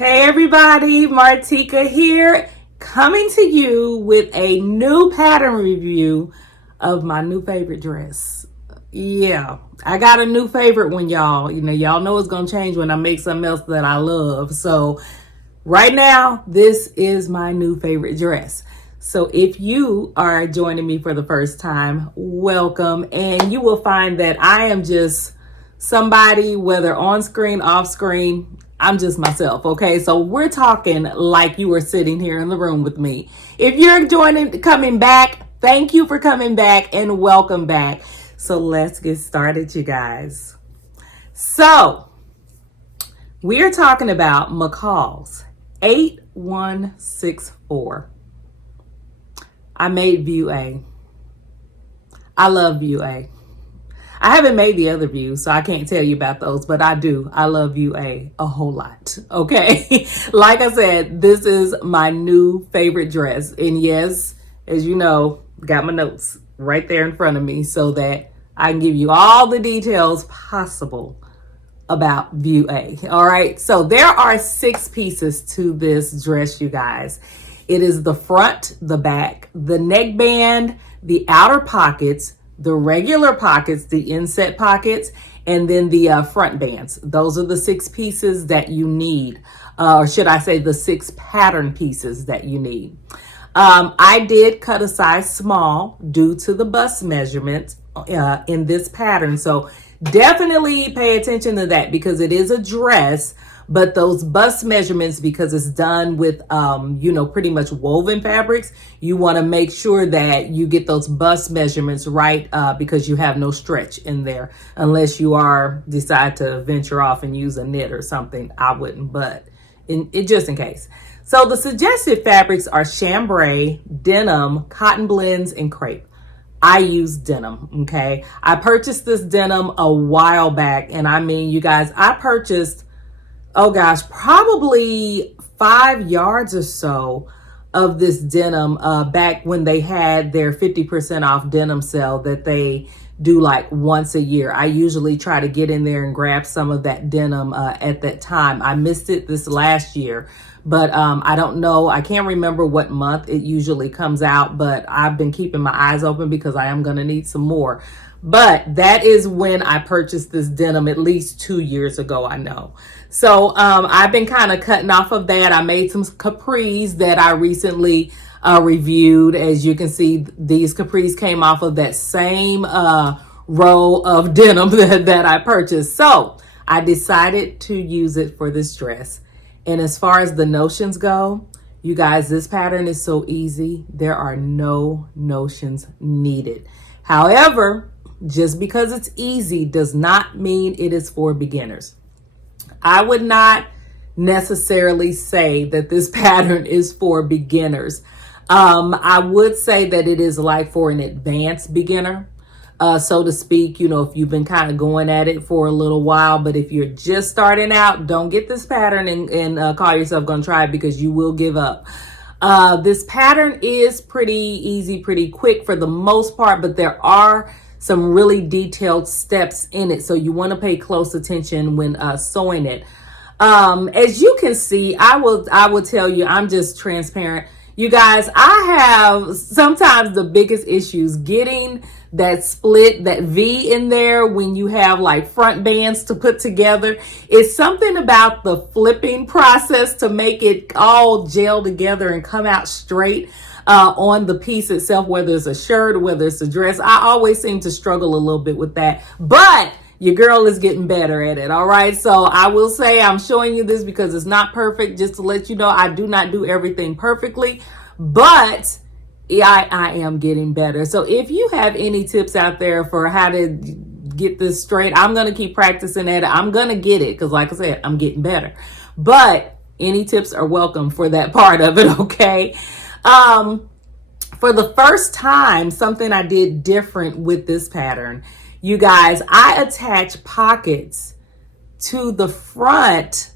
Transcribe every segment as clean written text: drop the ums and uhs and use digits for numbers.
Hey everybody, Martika here, coming to you with a new pattern review of my new favorite dress. Yeah, I got a new favorite one, y'all. Y'all know it's gonna change when I make something else that I love. So right now, this is my new favorite dress. So if you are joining me for the first time, welcome. And you will find that I am just somebody, whether on screen, off screen, I'm just myself, okay? So we're talking like you were sitting here in the room with me. If you're coming back, thank you for coming back and welcome back. So let's get started, you guys. So we're talking about McCalls 8164. I made view A. I love view A. I haven't made the other views, so I can't tell you about those, but I do. I love view A whole lot, okay? Like I said, this is my new favorite dress. And yes, as you know, got my notes right there in front of me so that I can give you all the details possible about view A. All right, so there are 6 pieces to this dress, you guys. It is the front, the back, the neckband, the outer pockets, the regular pockets, the inset pockets, and then the front bands. Those are the 6 pieces that you need, or should I say the 6 pattern pieces that you need. I did cut a size small due to the bust measurements in this pattern. So definitely pay attention to that because it is a dress, but those bust measurements, because it's done with, pretty much woven fabrics, you want to make sure that you get those bust measurements right because you have no stretch in there, unless you decide to venture off and use a knit or something. I wouldn't, but just in case. So the suggested fabrics are chambray, denim, cotton blends, and crepe. I use denim, okay? I purchased this denim a while back, and I mean, you guys, I purchased, oh gosh, probably 5 yards or so of this denim back when they had their 50% off denim sale that they do like once a year. I usually try to get in there and grab some of that denim at that time. I missed it this last year, but I don't know. I can't remember what month it usually comes out, but I've been keeping my eyes open because I am going to need some more. But that is when I purchased this denim at least 2 years ago, I know. So I've been kind of cutting off of that. I made some capris that I recently reviewed. As you can see, these capris came off of that same row of denim that I purchased. So I decided to use it for this dress. And as far as the notions go, you guys, this pattern is so easy. There are no notions needed. However, just because it's easy does not mean it is for beginners. I would not necessarily say that this pattern is for beginners. I would say that it is like for an advanced beginner, so to speak, if you've been kind of going at it for a little while. But if you're just starting out, don't get this pattern and call yourself going to try it, because you will give up. This pattern is pretty easy, pretty quick for the most part, but there are some really detailed steps in it. So you want to pay close attention when sewing it. As you can see, I will tell you, I'm just transparent. You guys, I have sometimes the biggest issues getting that split, that V in there when you have like front bands to put together. It's something about the flipping process to make it all gel together and come out straight on the piece itself, whether it's a shirt or whether it's a dress. I always seem to struggle a little bit with that, but your girl is getting better at it. All right. So I will say I'm showing you this because it's not perfect. Just to let you know, I do not do everything perfectly, but I am getting better. So if you have any tips out there for how to get this straight, I'm going to keep practicing at it. I'm going to get it because, like I said, I'm getting better. But any tips are welcome for that part of it, okay? For the first time, something I did different with this pattern, you guys, I attach pockets to the front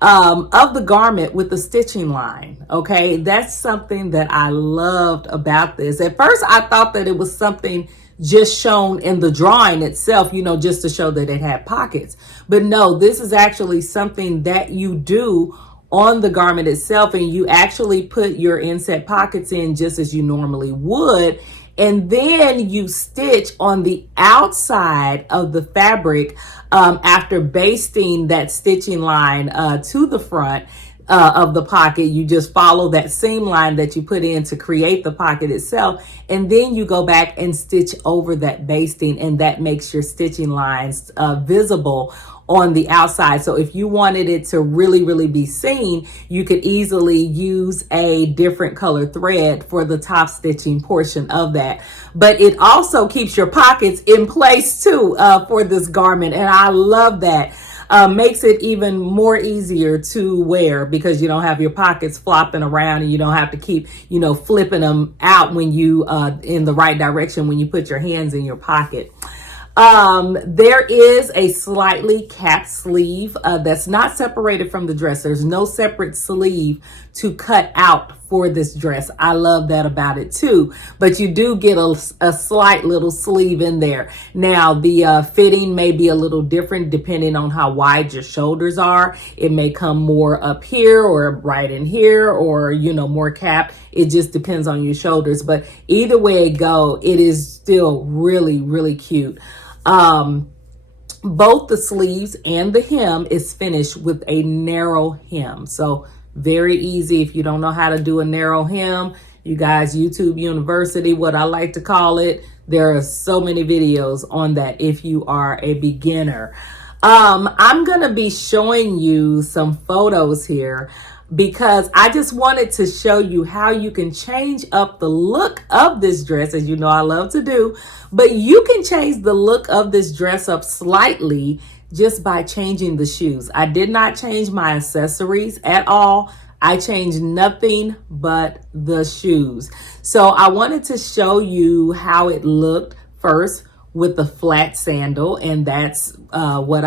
of the garment with the stitching line. Okay, that's something that I loved about this. At first, I thought that it was something just shown in the drawing itself, just to show that it had pockets. But no, this is actually something that you do on the garment itself, and you actually put your inset pockets in just as you normally would. And then you stitch on the outside of the fabric after basting that stitching line to the front of the pocket. You just follow that seam line that you put in to create the pocket itself. And then you go back and stitch over that basting, and that makes your stitching lines visible on the outside. So if you wanted it to really, really be seen, you could easily use a different color thread for the top stitching portion of that. But it also keeps your pockets in place too for this garment. And I love that. Makes it even more easier to wear because you don't have your pockets flopping around, and you don't have to keep, flipping them out when you in the right direction when you put your hands in your pocket. There is a slightly capped sleeve that's not separated from the dress. There's no separate sleeve to cut out for this dress. I love that about it too, but you do get a slight little sleeve in there. Now the fitting may be a little different depending on how wide your shoulders are. It may come more up here or right in here, or more capped. It just depends on your shoulders, but either way it go, it is still really, really cute. Both the sleeves and the hem is finished with a narrow hem. So very easy. If you don't know how to do a narrow hem, you guys, YouTube University, what I like to call it, there are so many videos on that if you are a beginner. I'm going to be showing you some photos here because I just wanted to show you how you can change up the look of this dress, as you know I love to do, but you can change the look of this dress up slightly just by changing the shoes. I did not change my accessories at all. I changed nothing but the shoes. So I wanted to show you how it looked first with the flat sandal, and that's what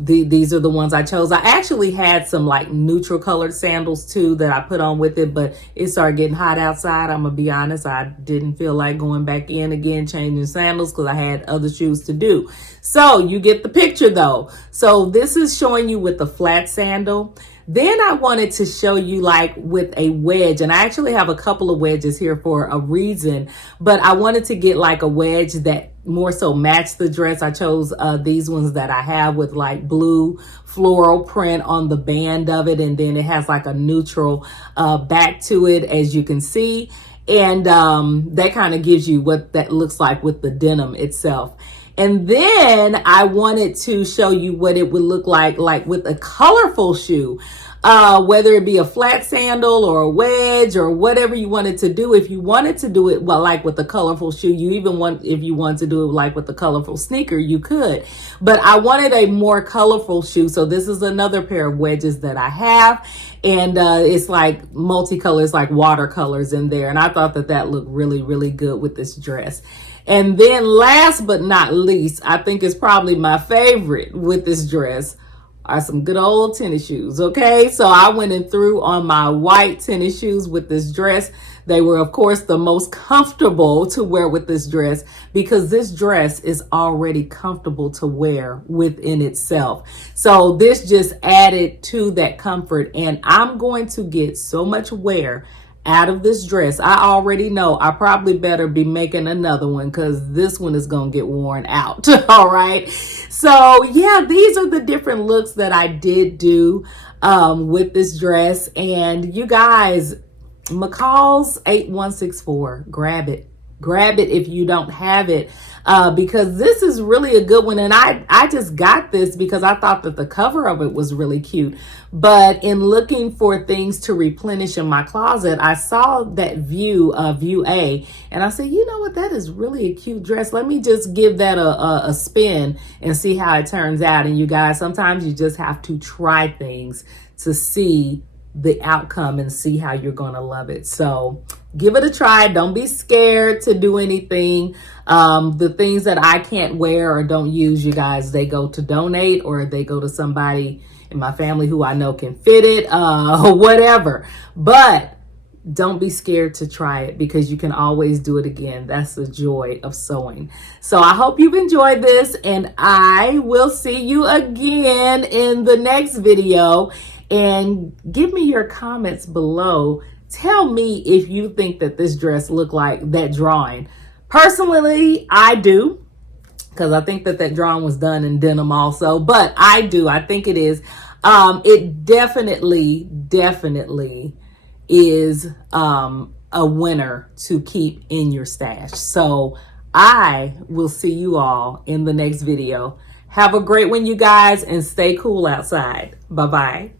these are the ones I chose. I actually had some like neutral colored sandals too that I put on with it, but it started getting hot outside. I'm gonna be honest, I didn't feel like going back in again, changing sandals, because I had other shoes to do. So you get the picture though. So this is showing you with the flat sandal. Then I wanted to show you like with a wedge, and I actually have a couple of wedges here for a reason, but I wanted to get like a wedge that more so matched the dress. I chose these ones that I have with like blue floral print on the band of it, and then it has like a neutral back to it, as you can see, and that kind of gives you what that looks like with the denim itself. And then I wanted to show you what it would look like with a colorful shoe, whether it be a flat sandal or a wedge or whatever you wanted to do. If you wanted to do it like with a colorful shoe, if you want to do it like with a colorful sneaker, you could. But I wanted a more colorful shoe. So this is another pair of wedges that I have. And it's like multicolors, like watercolors in there. And I thought that looked really, really good with this dress. And then last but not least, I think it's probably my favorite with this dress, are some good old tennis shoes. Okay, so I went and threw on my white tennis shoes with this dress. They were, of course, the most comfortable to wear with this dress because this dress is already comfortable to wear within itself. So this just added to that comfort, and I'm going to get so much wear out of this dress. I already know I probably better be making another one because this one is going to get worn out. All right. So yeah, these are the different looks that I did do with this dress. And you guys, McCalls 8164, grab it. Grab it if you don't have it, because this is really a good one. And I just got this because I thought that the cover of it was really cute. But in looking for things to replenish in my closet, I saw that view A, and I said, you know what, that is really a cute dress. Let me just give that a spin and see how it turns out. And you guys, sometimes you just have to try things to see the outcome and see how you're going to love it. So give it a try. Don't be scared to do anything. The things that I can't wear or don't use, you guys, they go to donate, or they go to somebody in my family who I know can fit it, whatever. But don't be scared to try it because you can always do it again. That's the joy of sewing. So I hope you've enjoyed this, and I will see you again in the next video. and give me your comments below. Tell me if you think that this dress looked like that drawing. Personally, I do, because I think that that drawing was done in denim also, but I do. I think it is. It definitely is a winner to keep in your stash. So I will see you all in the next video. Have a great one, you guys, and stay cool outside. Bye-bye.